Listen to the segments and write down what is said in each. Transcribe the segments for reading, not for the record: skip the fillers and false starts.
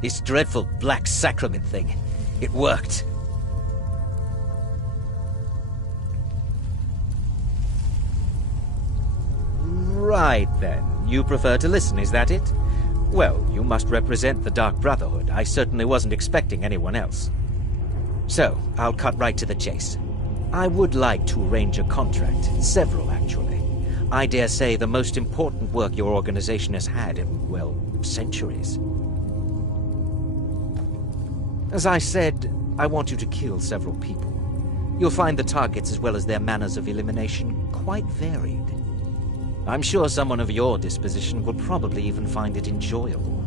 This dreadful black sacrament thing. It worked. Right then. You prefer to listen, is that it? Well, you must represent the Dark Brotherhood. I certainly wasn't expecting anyone else. So, I'll cut right to the chase. I would like to arrange a contract. Several, actually. I dare say the most important work your organization has had in, well, centuries. As I said, I want you to kill several people. You'll find the targets as well as their manners of elimination quite varied. I'm sure someone of your disposition will probably even find it enjoyable.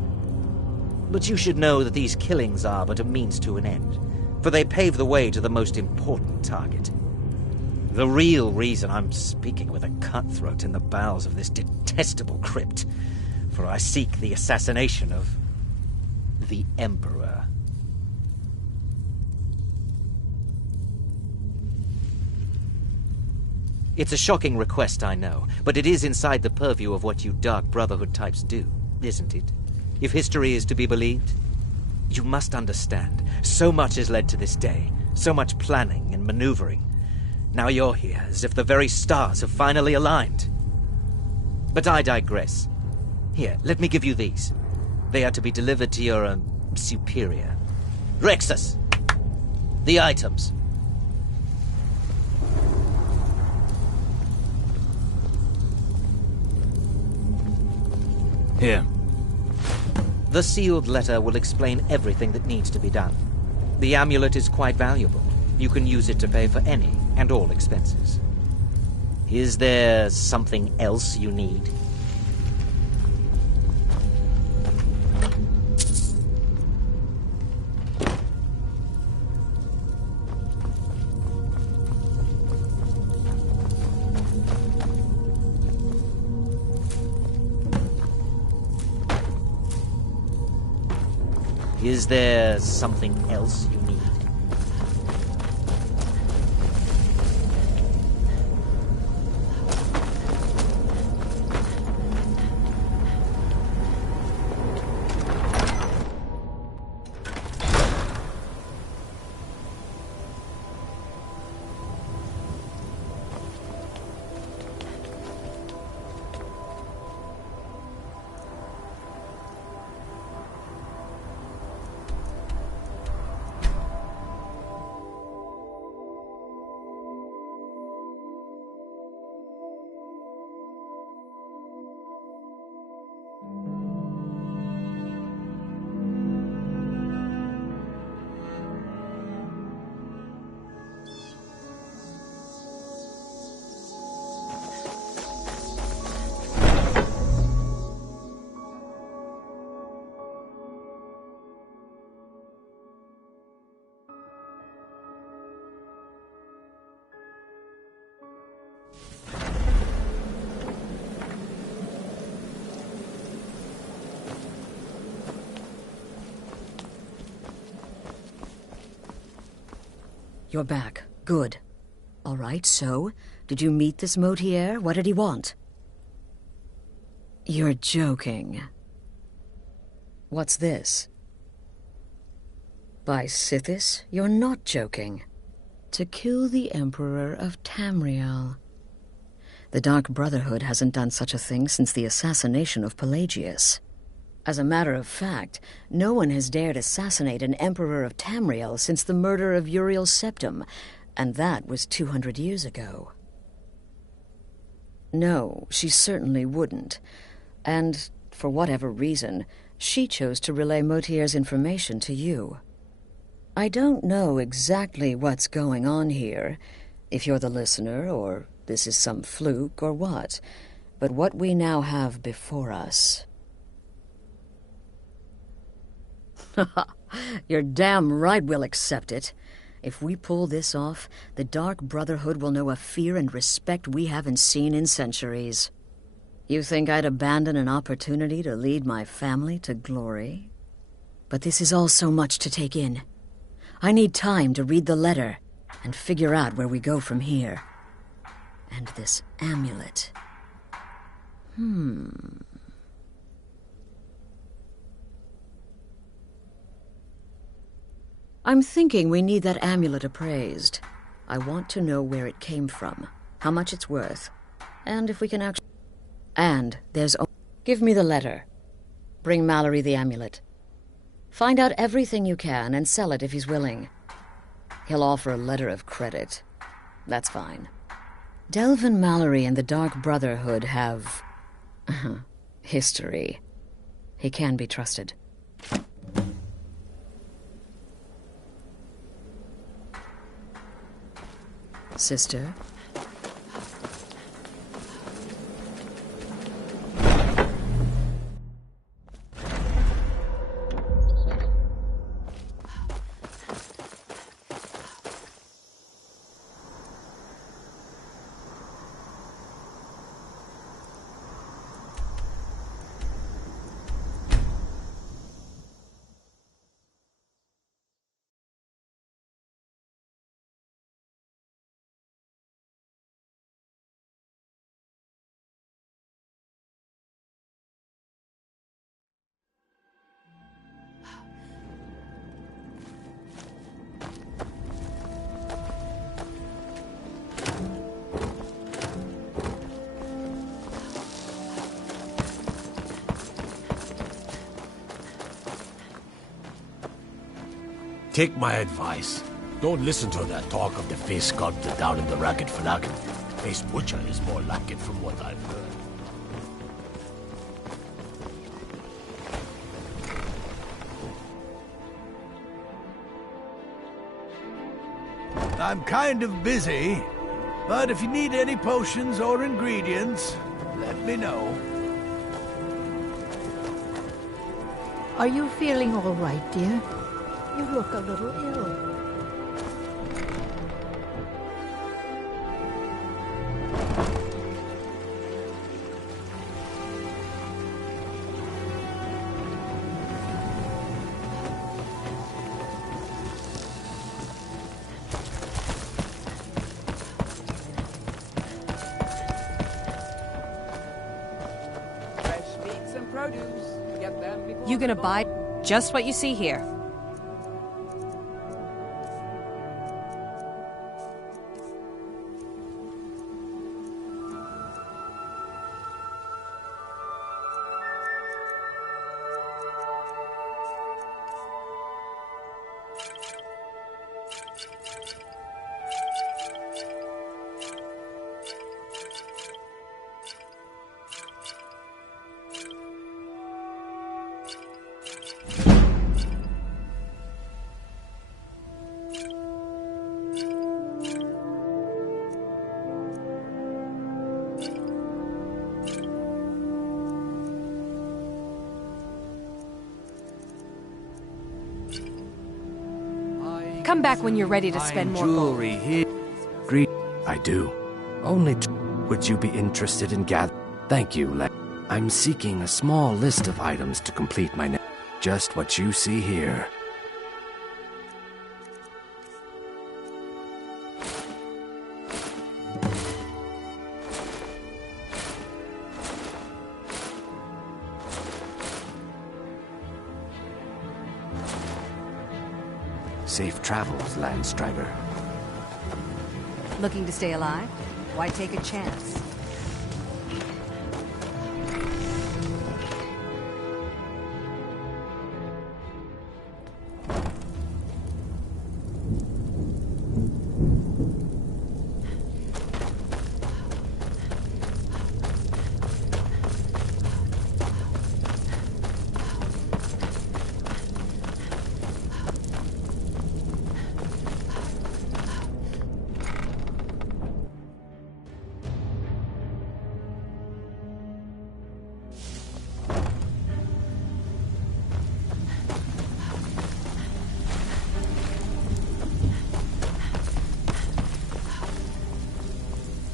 But you should know that these killings are but a means to an end, for they pave the way to the most important target. The real reason I'm speaking with a cutthroat in the bowels of this detestable crypt, for I seek the assassination of the Emperor. It's a shocking request, I know, but it is inside the purview of what you Dark Brotherhood types do, isn't it? If history is to be believed, you must understand, so much has led to this day, so much planning and maneuvering. Now you're here, as if the very stars have finally aligned. But I digress. Here, let me give you these. They are to be delivered to your, superior. Rexus! The items. Here. The sealed letter will explain everything that needs to be done. The amulet is quite valuable. You can use it to pay for any and all expenses. Is there something else you need? Is there something else you need? You're back. Good. All right, so, did you meet this Motier? What did he want? You're joking. What's this? By Sithis, you're not joking. To kill the Emperor of Tamriel. The Dark Brotherhood hasn't done such a thing since the assassination of Pelagius. As a matter of fact, no one has dared assassinate an Emperor of Tamriel since the murder of Uriel Septim, and that was 200 years ago. No, she certainly wouldn't. And, for whatever reason, she chose to relay Motier's information to you. I don't know exactly what's going on here, if you're the listener, or this is some fluke, or what, but what we now have before us... You're damn right we'll accept it. If we pull this off, the Dark Brotherhood will know a fear and respect we haven't seen in centuries. You think I'd abandon an opportunity to lead my family to glory? But this is all so much to take in. I need time to read the letter and figure out where we go from here. And this amulet... I'm thinking we need that amulet appraised. I want to know where it came from, how much it's worth, and if we can actually... And there's... Give me the letter. Bring Mallory the amulet. Find out everything you can and sell it if he's willing. He'll offer a letter of credit. That's fine. Delvin Mallory and the Dark Brotherhood have... history. He can be trusted. Sister? Take my advice. Don't listen to that talk of the face sculptor down in the ragged flagon. Face butcher is more like it from what I've heard. I'm kind of busy, but if you need any potions or ingredients, let me know. Are you feeling all right, dear? You look a little ill. Fresh meats and produce. Get them before You gonna buy just what you see here? Come back when you're ready to spend more gold. Jewelry here. I do. Only would you be interested in gathering? Thank you, I'm seeking a small list of items to complete my just what you see here. Safe travels, Landstrider. Looking to stay alive? Why take a chance?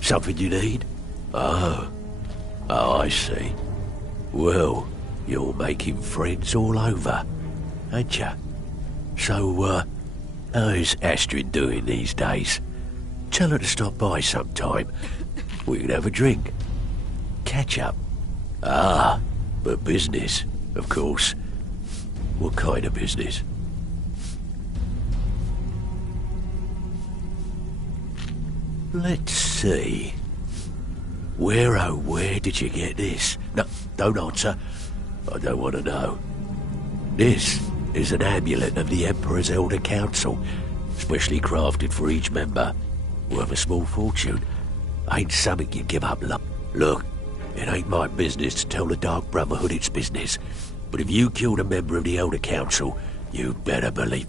Something you need? Oh, I see. Well, you're making friends all over, ain't ya? So, how's Astrid doing these days? Tell her to stop by sometime. We can have a drink. Catch up. Ah, but business, of course. What kind of business? Let's see. Where, oh, where did you get this? No, don't answer. I don't want to know. This is an amulet of the Emperor's Elder Council, specially crafted for each member. Worth a small fortune. Ain't something you give up, love. Look, it ain't my business to tell the Dark Brotherhood its business, but if you killed a member of the Elder Council, you'd better believe.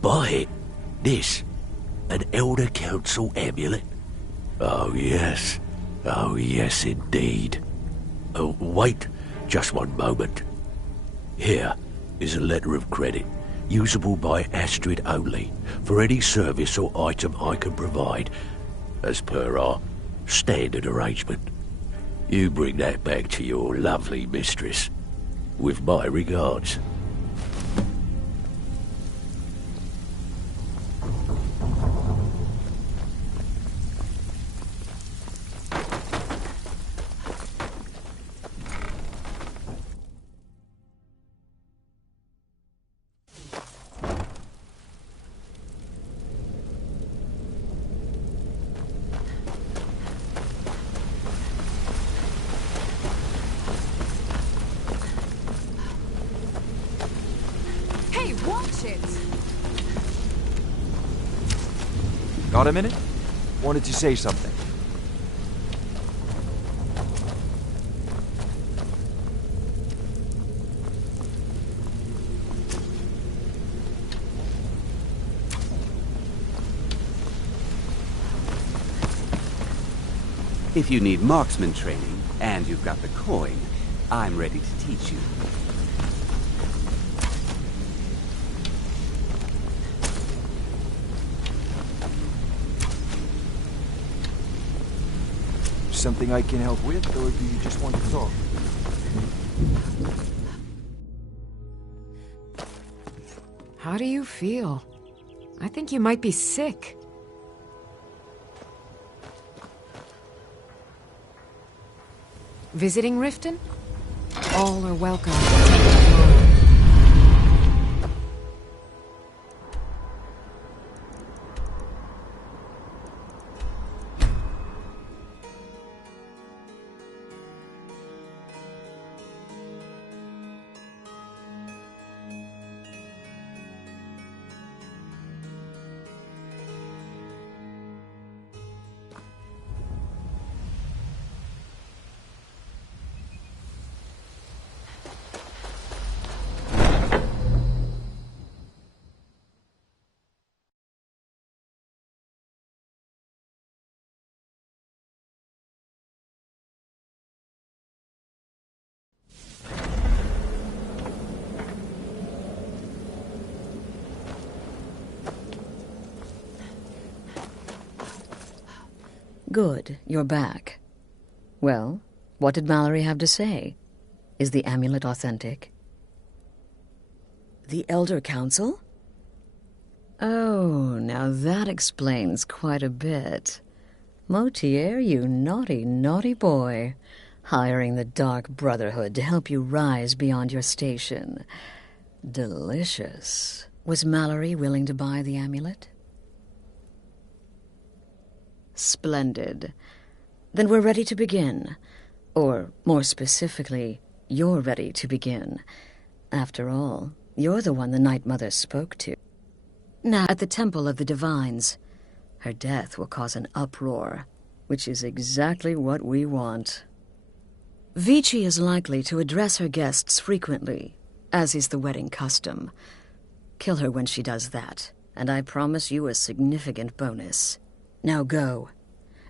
Buy it. This. An Elder Council amulet? Oh, yes. Oh, yes, indeed. Oh, wait just one moment. Here is a letter of credit, usable by Astrid only, for any service or item I can provide, as per our standard arrangement. You bring that back to your lovely mistress, with my regards. Hey, watch it! Got a minute? Wanted to say something. If you need marksman training, and you've got the coin, I'm ready to teach you. Something I can help with, or do you just want to talk? How do you feel? I think you might be sick. Visiting Riften? All are welcome. Good, you're back. Well, what did Mallory have to say? Is the amulet authentic? The Elder Council? Oh, now that explains quite a bit. Motier, you naughty, naughty boy. Hiring the Dark Brotherhood to help you rise beyond your station. Delicious. Was Mallory willing to buy the amulet? Splendid. Then we're ready to begin. Or, more specifically, you're ready to begin. After all, you're the one the Night Mother spoke to. Now, at the Temple of the Divines, her death will cause an uproar, which is exactly what we want. Vici is likely to address her guests frequently, as is the wedding custom. Kill her when she does that, and I promise you a significant bonus. Now go,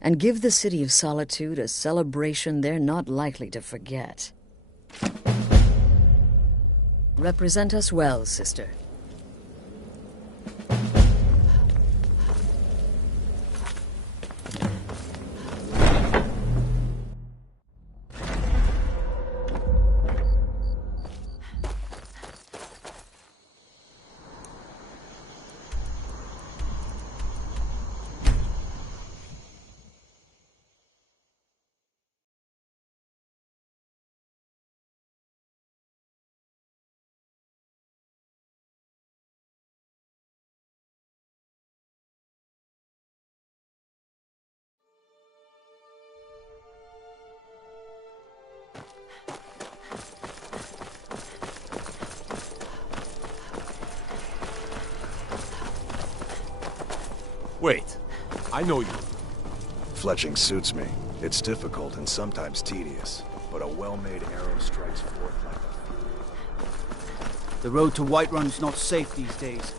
and give the City of Solitude a celebration they're not likely to forget. Represent us well, sister. Wait, I know you. Fletching suits me. It's difficult and sometimes tedious, but a well-made arrow strikes forth like a... The road to Whiterun's not safe these days.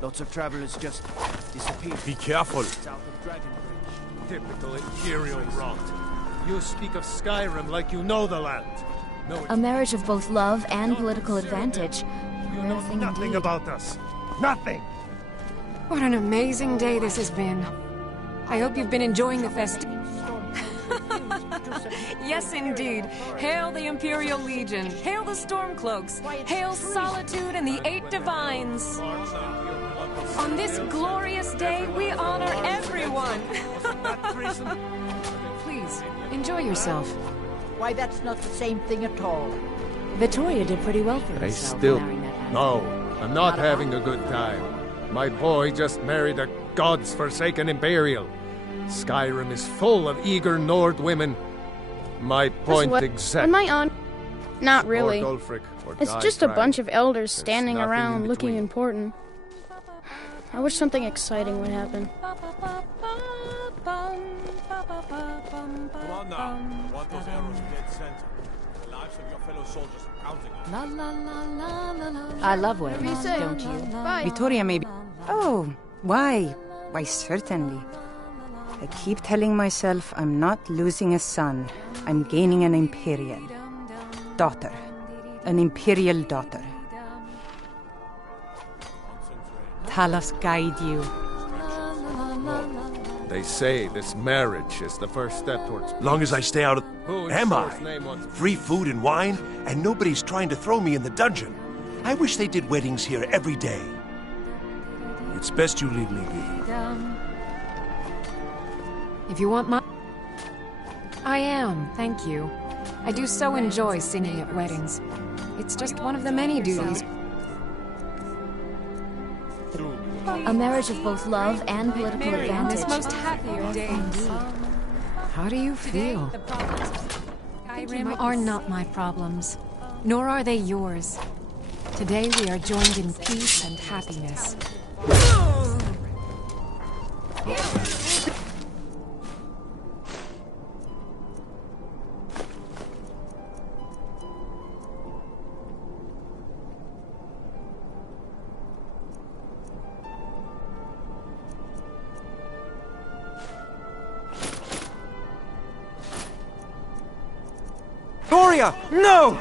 Lots of travelers just disappear. Be careful. South of Dragonbridge. Typical Imperial rot. You speak of Skyrim like you know the land. No, A marriage of both love and political advantage. you know nothing about us. Nothing! What an amazing day this has been. I hope you've been enjoying the fest. Yes, indeed. Hail the Imperial Legion. Hail the Stormcloaks. Hail Solitude and the Eight Divines. On this glorious day, we honor everyone. Please, enjoy yourself. Why, that's not the same thing at all. Victoria did pretty well for herself. marrying that handsome- No, I'm not having a good time. My boy just married a god's-forsaken Imperial. Skyrim is full of eager Nord women. My point exactly. On my aunt, not really. Or Ulfric, or It's die just a trying. bunch of elders There's standing nothing around in looking between. important. I wish something exciting would happen. Come on now. Want those arrows dead center. The lives of your fellow soldiers are counting on I love weddings, Whatever you say. don't you? Bye. Victoria, maybe. Oh, why? Why, certainly. I keep telling myself I'm not losing a son. I'm gaining an Imperial daughter. An Imperial daughter. Talos guide you. They say this marriage is the first step towards... Long as I stay out of... Who in Am Soul's I? name wants- Free food and wine, and nobody's trying to throw me in the dungeon. I wish they did weddings here every day. It's best you leave me be. If you want my... I am, thank you. I do so enjoy singing at weddings. It's just one of the many duties. A marriage of both love and political Marry on this advantage. most happier days. How do you feel? The problems of Skyrim are not my problems, nor are they yours. Today we are joined in peace and happiness. Victoria! No!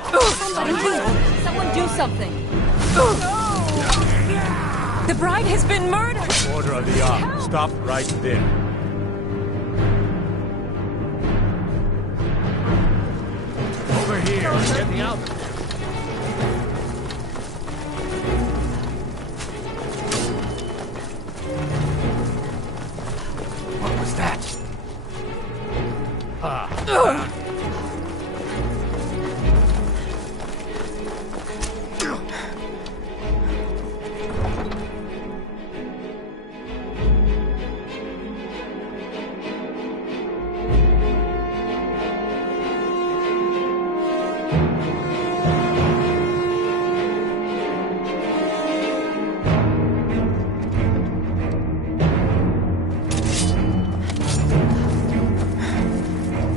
Someone do something! The bride has been murdered! Order of the Ark. Stop right there. Over here. Get me out of here. What was that?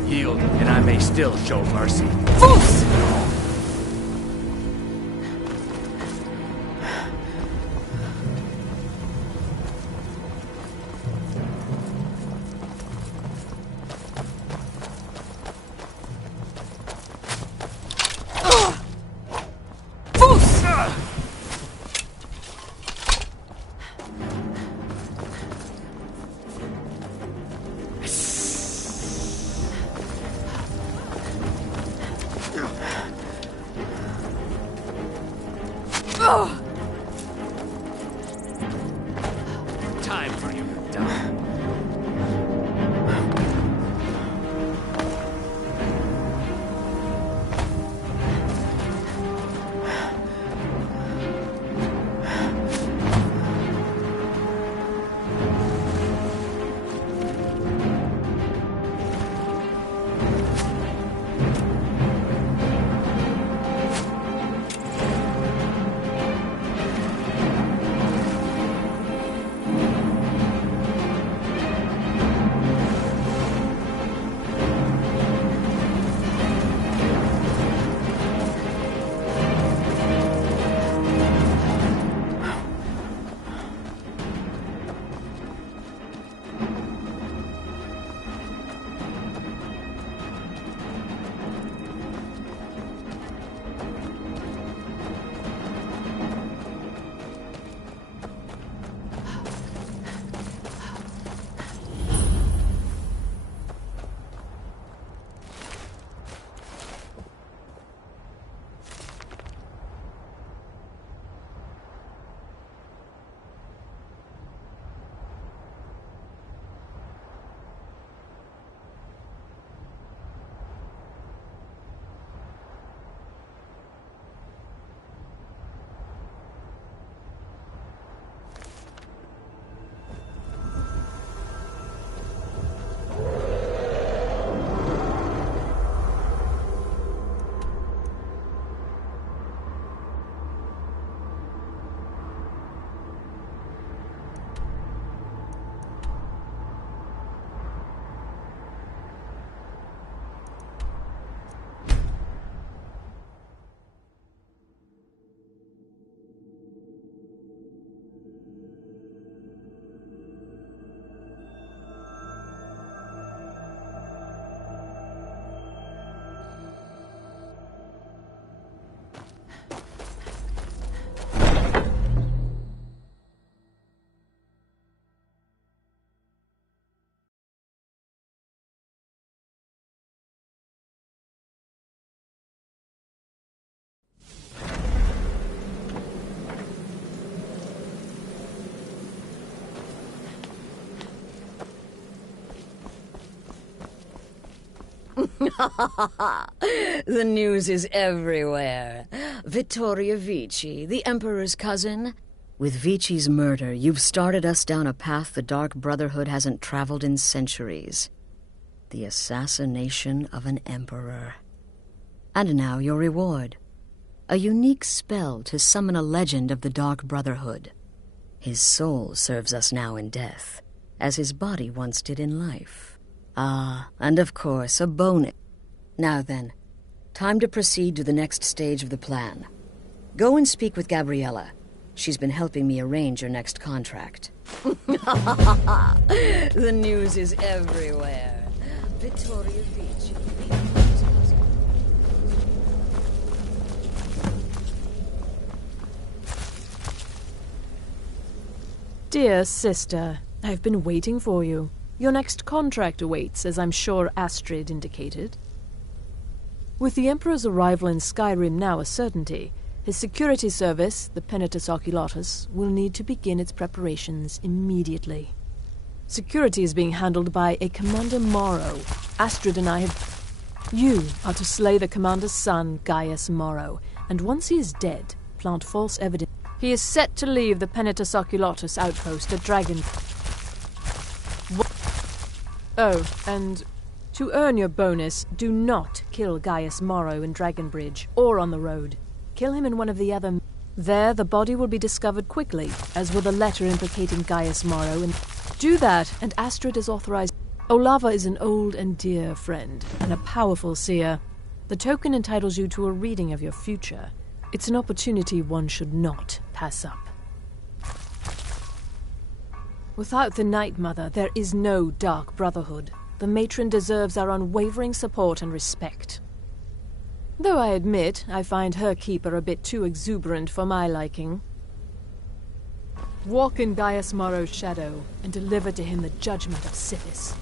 Yield, and I may still show mercy. Time for you to die. The news is everywhere. Vittoria Vici, the Emperor's cousin. With Vici's murder, you've started us down a path the Dark Brotherhood hasn't traveled in centuries. The assassination of an Emperor. And now your reward. A unique spell to summon a legend of the Dark Brotherhood. His soul serves us now in death, as his body once did in life. Ah, and of course, a bonus. Now then, time to proceed to the next stage of the plan. Go and speak with Gabriella. She's been helping me arrange your next contract. The news is everywhere. Vittoria Vici. Dear sister, I've been waiting for you. Your next contract awaits, as I'm sure Astrid indicated. With the Emperor's arrival in Skyrim now a certainty, his security service, the Penitus Oculatus, will need to begin its preparations immediately. Security is being handled by a Commander Morrow. Astrid and I have... You are to slay the Commander's son, Gaius Morrow, and once he is dead, plant false evidence. He is set to leave the Penitus Oculatus outpost at Dragon... Oh, and to earn your bonus, do not kill Gaius Morrow in Dragonbridge or on the road. Kill him in one of the other... There, the body will be discovered quickly, as will the letter implicating Gaius Morrow. And do that, and Astrid is authorized. Olava is an old and dear friend, and a powerful seer. The token entitles you to a reading of your future. It's an opportunity one should not pass up. Without the Night Mother, there is no Dark Brotherhood. The matron deserves our unwavering support and respect. Though I admit, I find her keeper a bit too exuberant for my liking. Walk in Gaius Morrow's shadow, and deliver to him the judgment of Sithis.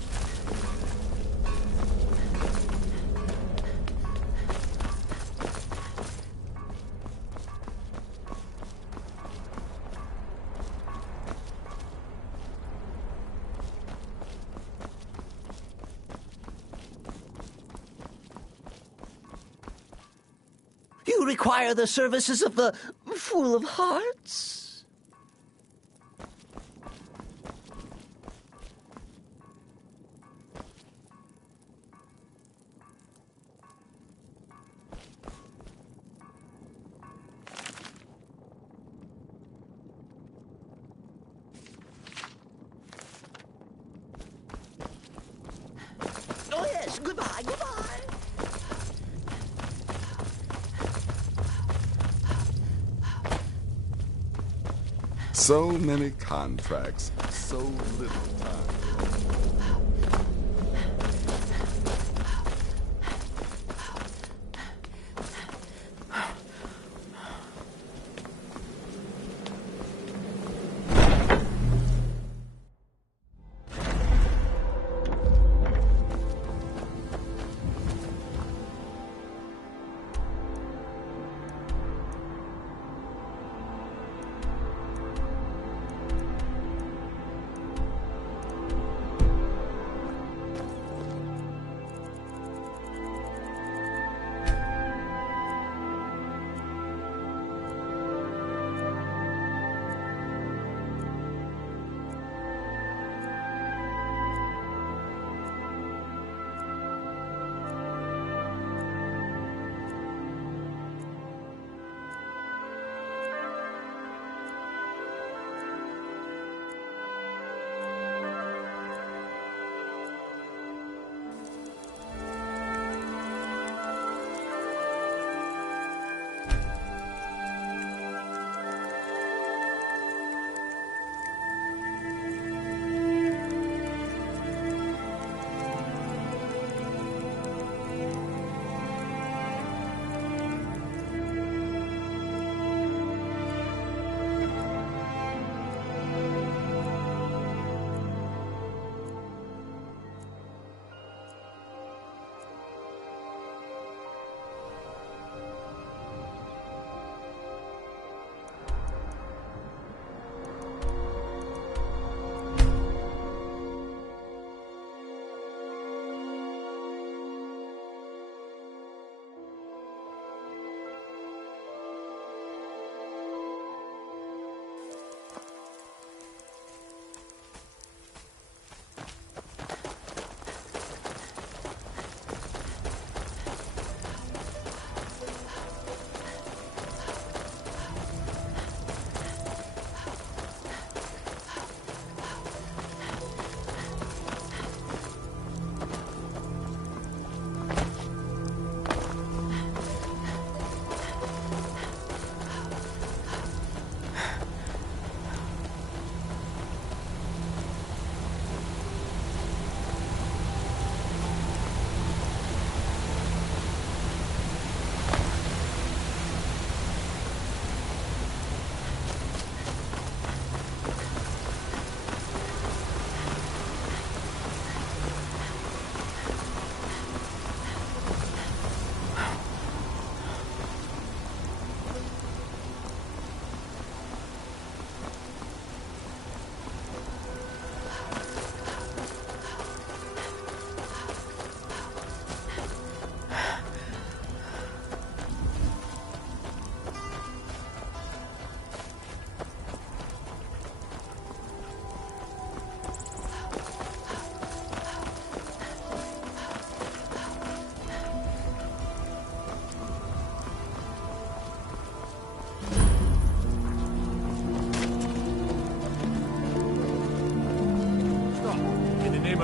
You require the services of the Fool of Hearts? Oh yes, goodbye, goodbye. So many contracts, so little time.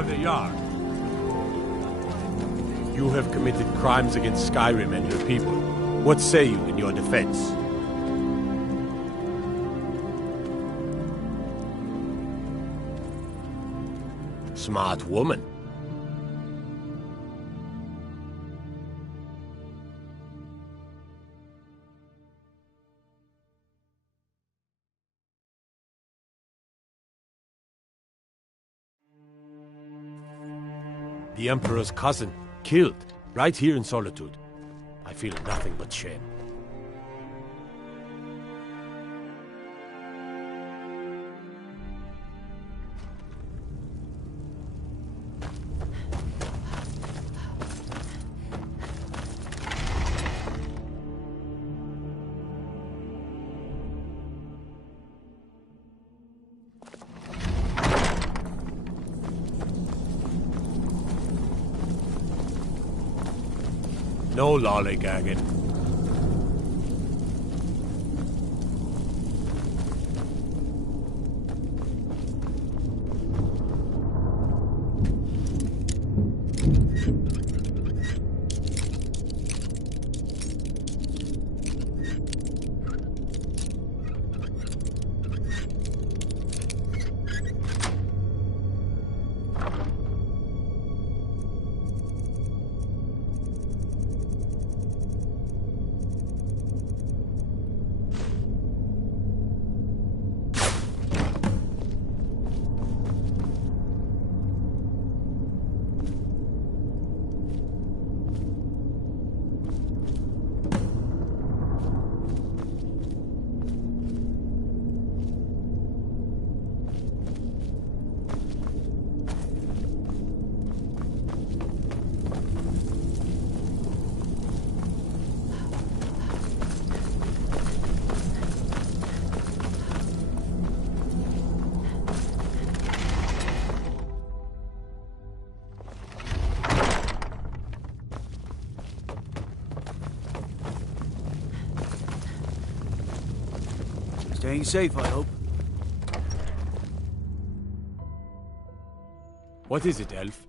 of the yard. You have committed crimes against Skyrim and your people. What say you in your defense? Smart woman. The Emperor's cousin, killed, right here in Solitude. I feel nothing but shame. No lollygagging. Staying safe, I hope. What is it, Elf?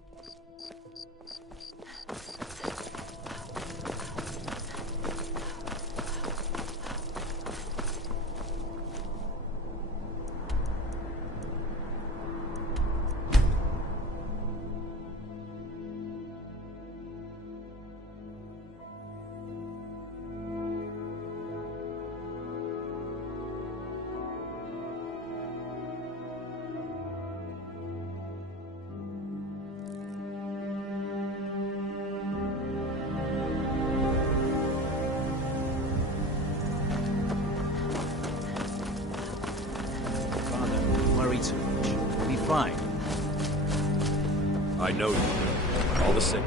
Fine. I know you. All the same.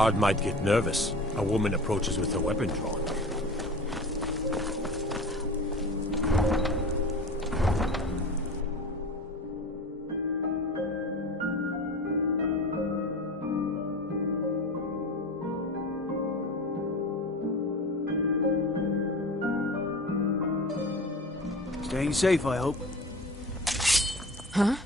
Guard might get nervous. A woman approaches with a weapon drawn. Staying safe, I hope. Huh?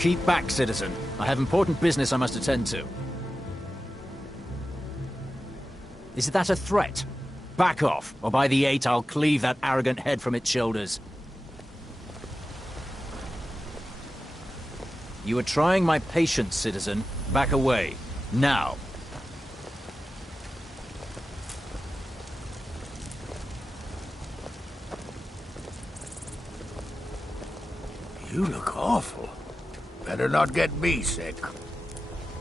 Keep back, citizen. I have important business I must attend to. Is that a threat? Back off, or by the 8 I'll cleave that arrogant head from its shoulders. You are trying my patience, citizen. Back away. Now. You look awful. Better not get me sick.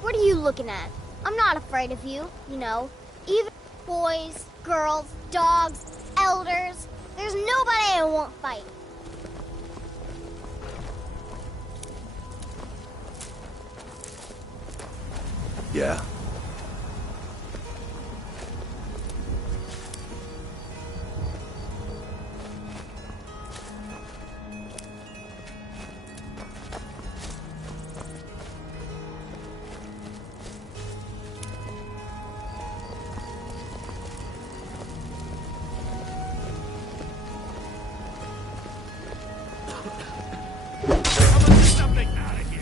What are you looking at? I'm not afraid of you, you know. Even boys, girls, dogs, elders. There's nobody I won't fight. Yeah?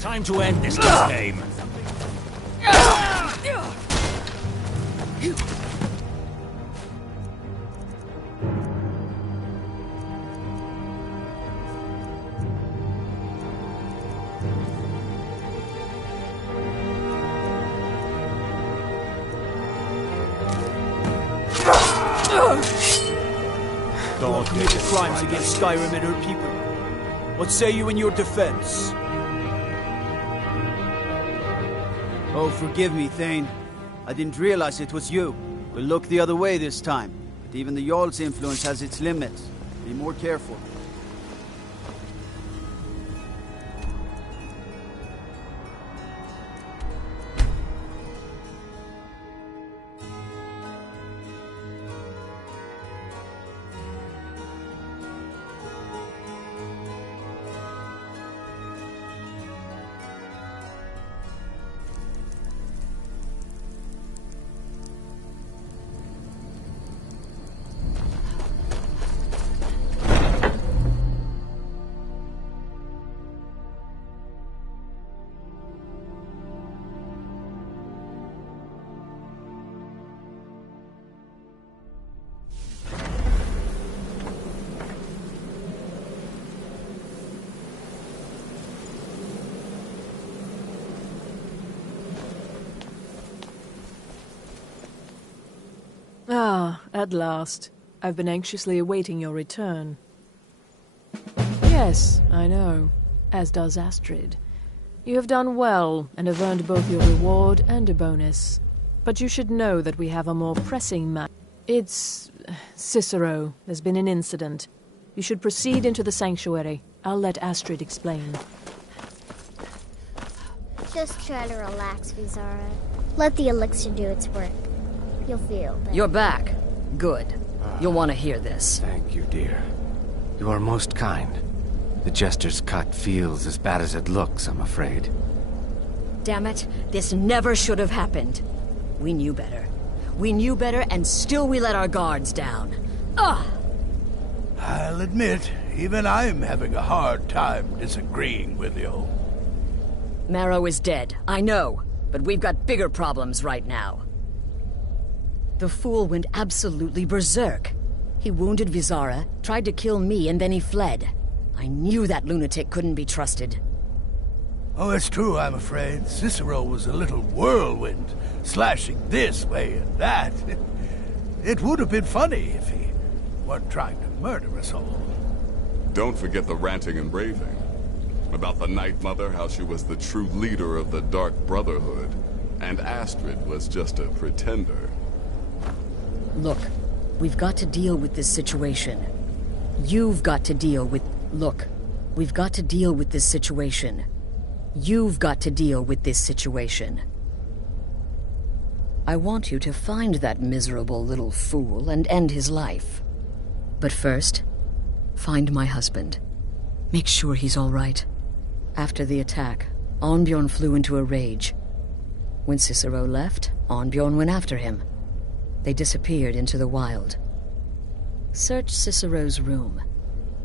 Time to end this game. Don't commit crimes against Skyrim and her people. What say you in your defense? Oh, forgive me, Thane. I didn't realize it was you. We'll look the other way this time. But even the Jarl's influence has its limits. Be more careful. Ah, at last. I've been anxiously awaiting your return. Yes, I know. As does Astrid. You have done well, and have earned both your reward and a bonus. But you should know that we have a more pressing matter. It's... Cicero. There's been an incident. You should proceed into the sanctuary. I'll let Astrid explain. Just try to relax, Vizara. Let the elixir do its work. You'll feel better. You're back. Good. You'll want to hear this. Thank you, dear. You are most kind. The Jester's cut feels as bad as it looks, I'm afraid. Damn it, this never should have happened. We knew better. We knew better, and still we let our guards down. Ugh! I'll admit, even I'm having a hard time disagreeing with you. Marrow is dead, I know. But we've got bigger problems right now. The fool went absolutely berserk. He wounded Vizara, tried to kill me, and then he fled. I knew that lunatic couldn't be trusted. Oh, it's true, I'm afraid. Cicero was a little whirlwind, slashing this way and that. It would have been funny if he weren't trying to murder us all. Don't forget the ranting and raving. About the Night Mother, how she was the true leader of the Dark Brotherhood, and Astrid was just a pretender. Look, we've got to deal with this situation. You've got to deal with... Look, we've got to deal with this situation. You've got to deal with this situation. I want you to find that miserable little fool and end his life. But first, find my husband. Make sure he's all right. After the attack, Arnbjorn flew into a rage. When Cicero left, Arnbjorn went after him. They disappeared into the wild. Search Cicero's room.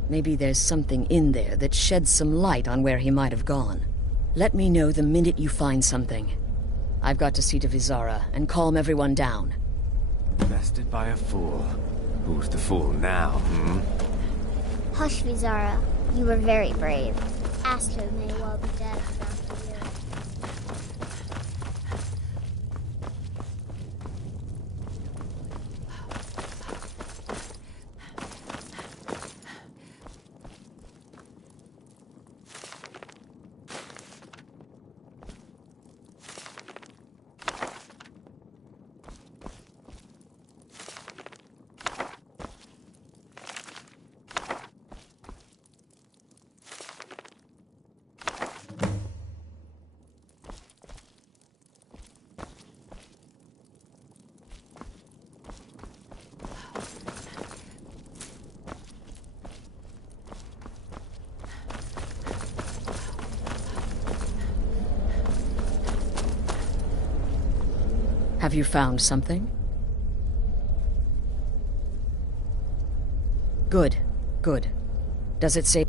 Maybe there's something in there that sheds some light on where he might have gone. Let me know the minute you find something. I've got to see to Vizara and calm everyone down. Bested by a fool. Who's the fool now, Hush, Vizara. You were very brave. Astrid may well be dead after you. Have you found something? Good, good. Does it say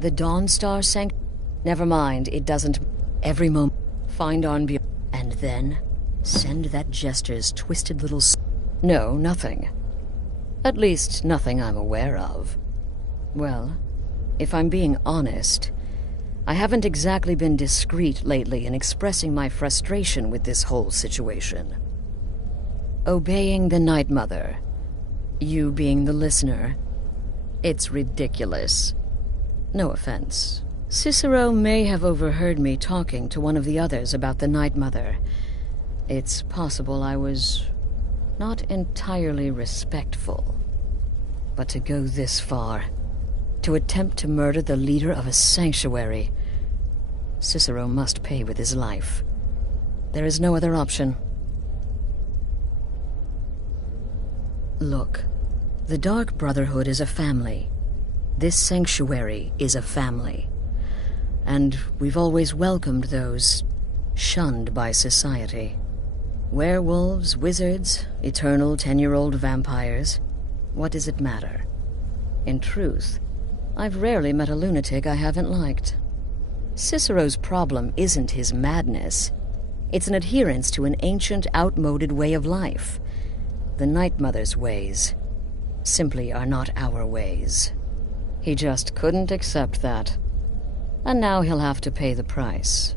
the Dawnstar sank? Never mind, it doesn't. every moment. Find Arnbjorn, and then send that gesture's twisted little No, nothing. At least, nothing I'm aware of. Well, if I'm being honest, I haven't exactly been discreet lately in expressing my frustration with this whole situation. Obeying the Night Mother, you being the listener, it's ridiculous. No offense. Cicero may have overheard me talking to one of the others about the Night Mother. It's possible I was not entirely respectful. But to go this far, to attempt to murder the leader of a sanctuary, Cicero must pay with his life. There is no other option. Look, the Dark Brotherhood is a family. This sanctuary is a family. And we've always welcomed those shunned by society. Werewolves, wizards, eternal 10-year-old vampires. What does it matter? In truth, I've rarely met a lunatic I haven't liked. Cicero's problem isn't his madness. It's an adherence to an ancient, outmoded way of life. The Night Mother's ways simply are not our ways. He just couldn't accept that. And now he'll have to pay the price.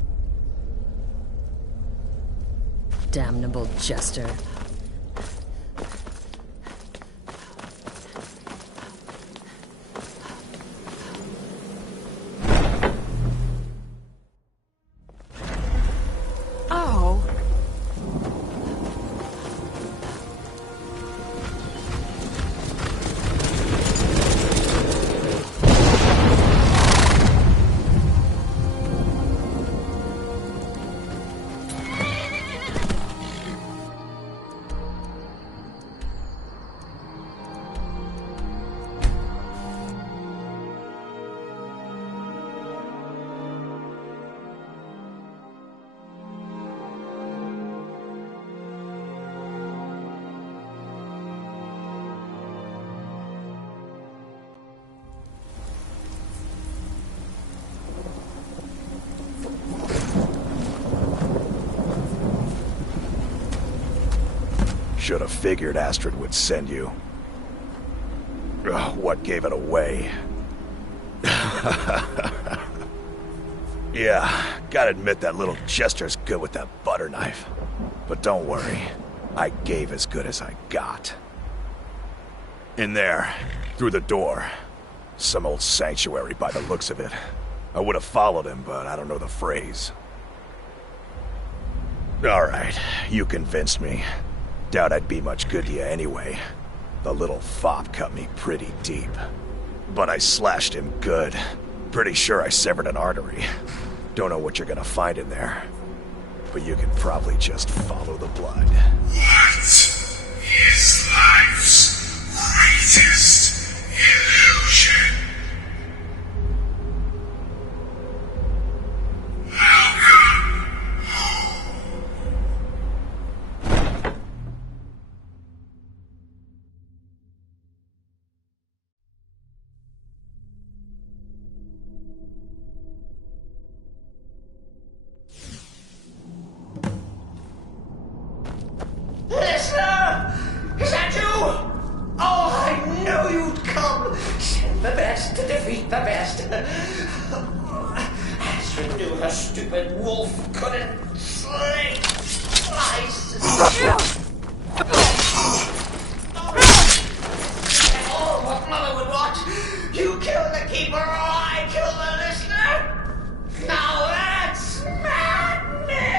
Damnable jester. Oh. Should have figured Astrid would send you. Ugh, what gave it away? Yeah, gotta admit that little jester's good with that butter knife. But don't worry, I gave as good as I got. In there, through the door. Some old sanctuary by the looks of it. I would have followed him, but I don't know the phrase. Alright, you convinced me. Doubt I'd be much good to you anyway. The little fop cut me pretty deep. But I slashed him good. Pretty sure I severed an artery. Don't know what you're gonna find in there. But you can probably just follow the blood. What is life's greatest illusion? Listener! Is that you? Oh, I knew you'd come! Send the best to defeat the best. Astrid knew her stupid wolf couldn't slice. Oh, what Mother would want! You kill the keeper or I kill the listener! Now that's madness!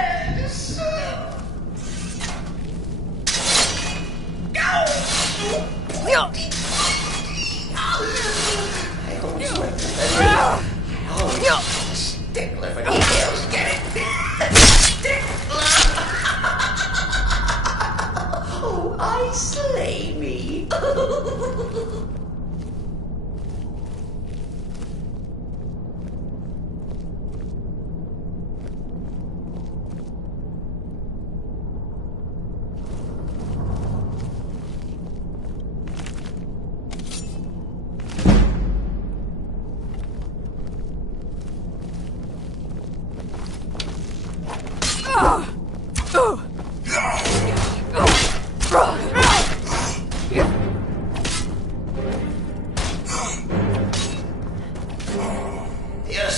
I always went to the stickler for details, get it? Stickler! Oh, I slay me.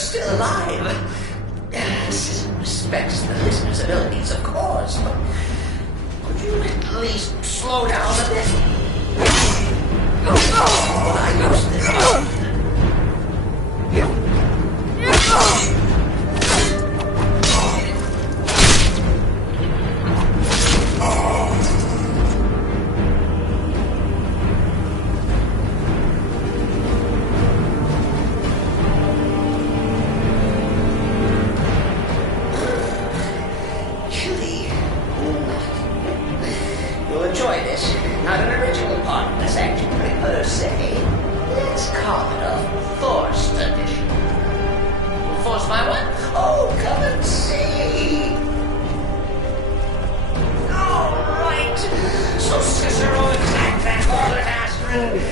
still alive. Citizen respects the listener's abilities, of course, but could you at least slow down a bit? When I use this... You'll enjoy this. Not an original part of the sanctuary per se. Let's call it a forced addition. Forced by what? Oh, come and see. All right. So Cicero exact that order, Astrid.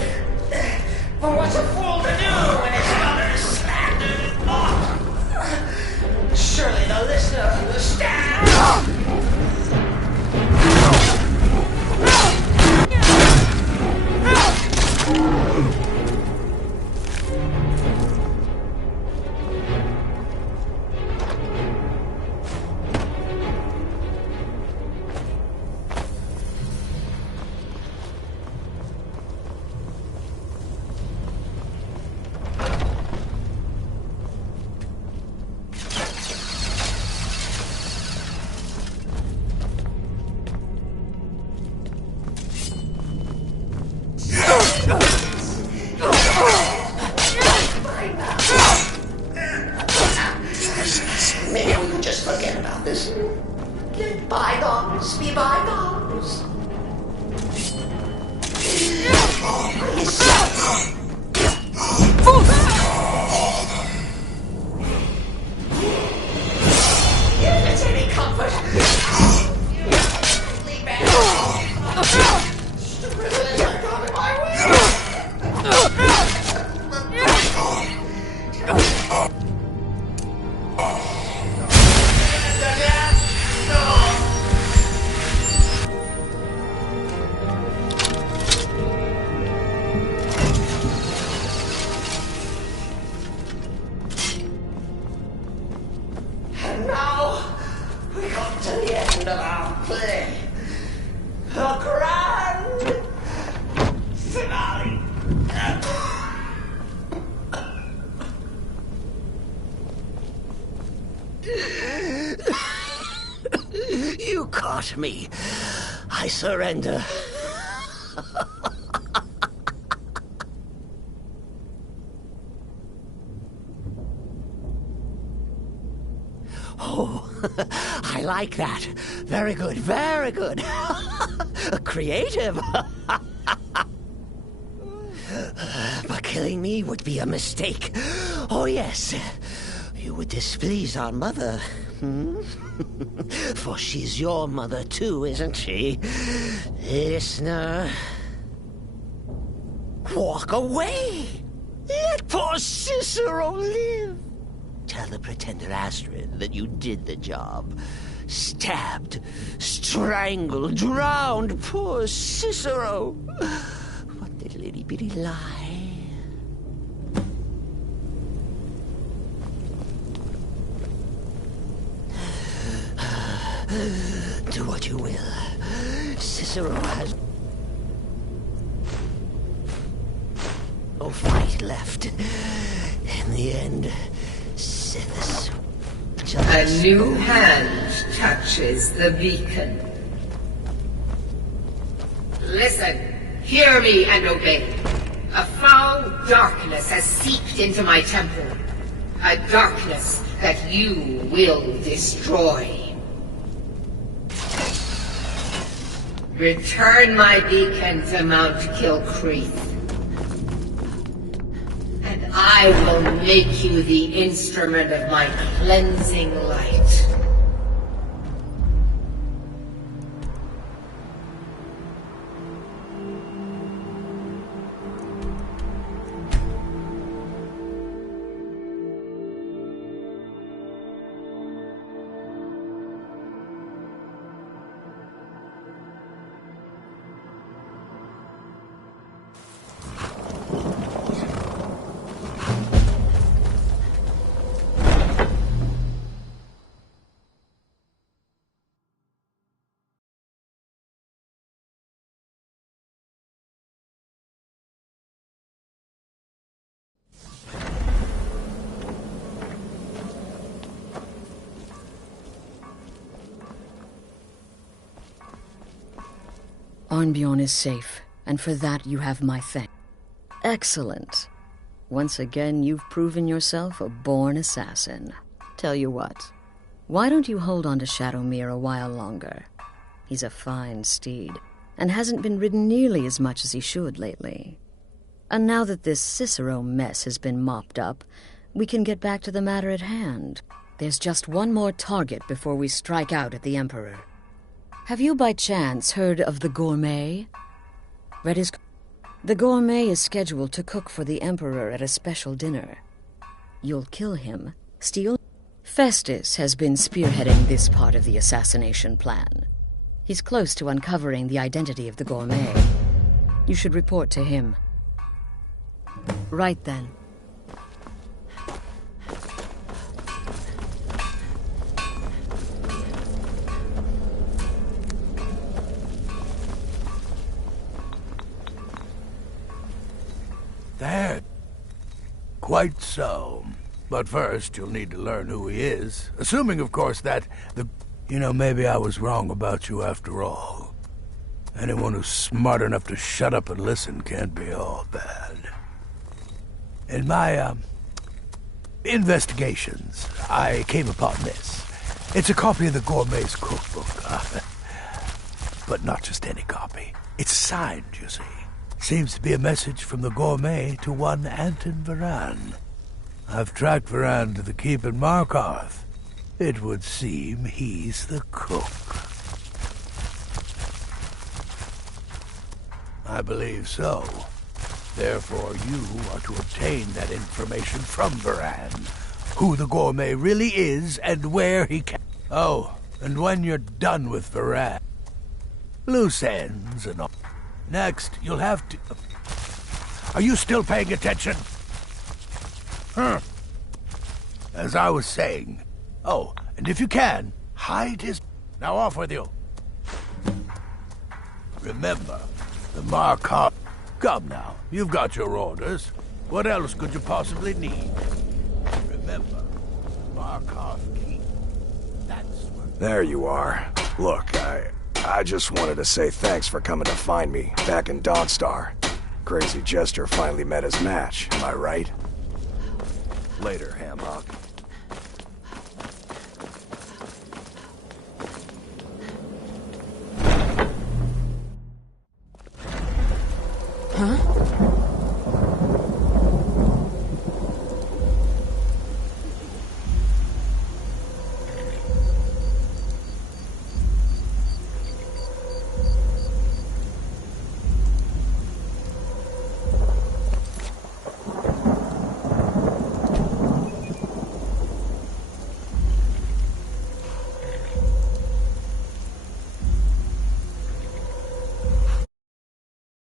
But what's a fool to do when his mother is slandered and mocked? Surely the listener understands. Maybe we can just forget about this. Let bygones be bygones. If it's any comfort, leave back. Stupid as I got in my way. And now we come to the end of our play. A grand finale. You caught me. I surrender. Oh, I like that. Very good, very good. Creative. But killing me would be a mistake. Oh, yes. You would displease our mother. For she's your mother too, isn't she? Listener. Walk away. Let poor Cicero live. Tell the pretender Astrid that you did the job. Stabbed, strangled, drowned poor Cicero. What little itty bitty lie. Do what you will. Cicero has no fight left. In the end, Sithis A new hand touches the beacon. Listen, hear me and obey. A foul darkness has seeped into my temple. A darkness that you will destroy. Return my beacon to Mount Kilcreath. And I will make you the instrument of my cleansing light. Arnbjorn is safe, and for that you have my thanks. Excellent. Once again, you've proven yourself a born assassin. Tell you what, why don't you hold on to Shadowmere a while longer? He's a fine steed, and hasn't been ridden nearly as much as he should lately. And now that this Cicero mess has been mopped up, we can get back to the matter at hand. There's just one more target before we strike out at the Emperor. Have you by chance heard of the Gourmet? Read his... The Gourmet is scheduled to cook for the Emperor at a special dinner. You'll kill him, steal... Festus has been spearheading this part of the assassination plan. He's close to uncovering the identity of the Gourmet. You should report to him. Right then. There. Quite so. But first, you'll need to learn who he is. Assuming, of course, that the... You know, maybe I was wrong about you after all. Anyone who's smart enough to shut up and listen can't be all bad. In my, investigations, I came upon this. It's a copy of the Gourmet's cookbook. But not just any copy. It's signed, you see. Seems to be a message from the Gourmet to one Anton Varan. I've tracked Varan to the keep in Markarth. It would seem he's the cook. I believe so. Therefore, you are to obtain that information from Varan. Who the Gourmet really is and where he can... Oh, and when you're done with Varan... Loose ends and all... Next, you'll have to... Are you still paying attention? As I was saying... Oh, and if you can, hide his... Now off with you. Remember, the Markarth... Come now, you've got your orders. What else could you possibly need? Remember, the Markarth Keep. That's what... There you are. Look, I just wanted to say thanks for coming to find me back in Dawnstar. Crazy Jester finally met his match, am I right? Later, Hamhock. Huh?